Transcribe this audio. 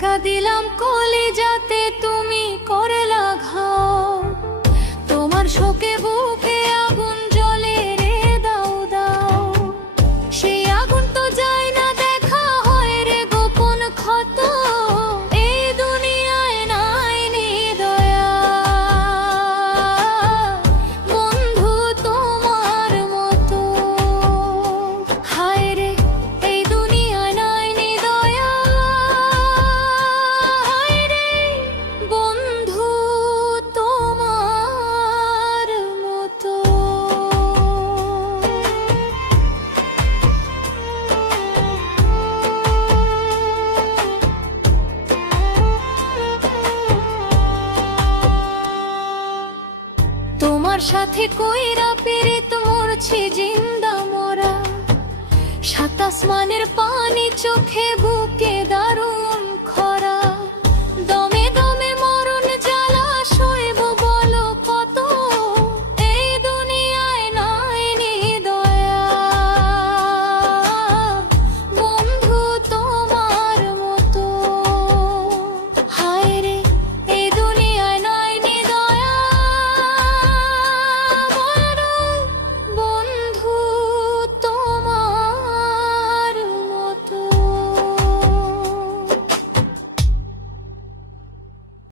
জায়গা দিলাম কলে যাতে তুমি করলা ঘাও। তোমার শোকে তোমার সাথে কইরা পেরেত মরছি জিন্দা মরা। সাতাস মানের পানি চোখে বুকে দারুণ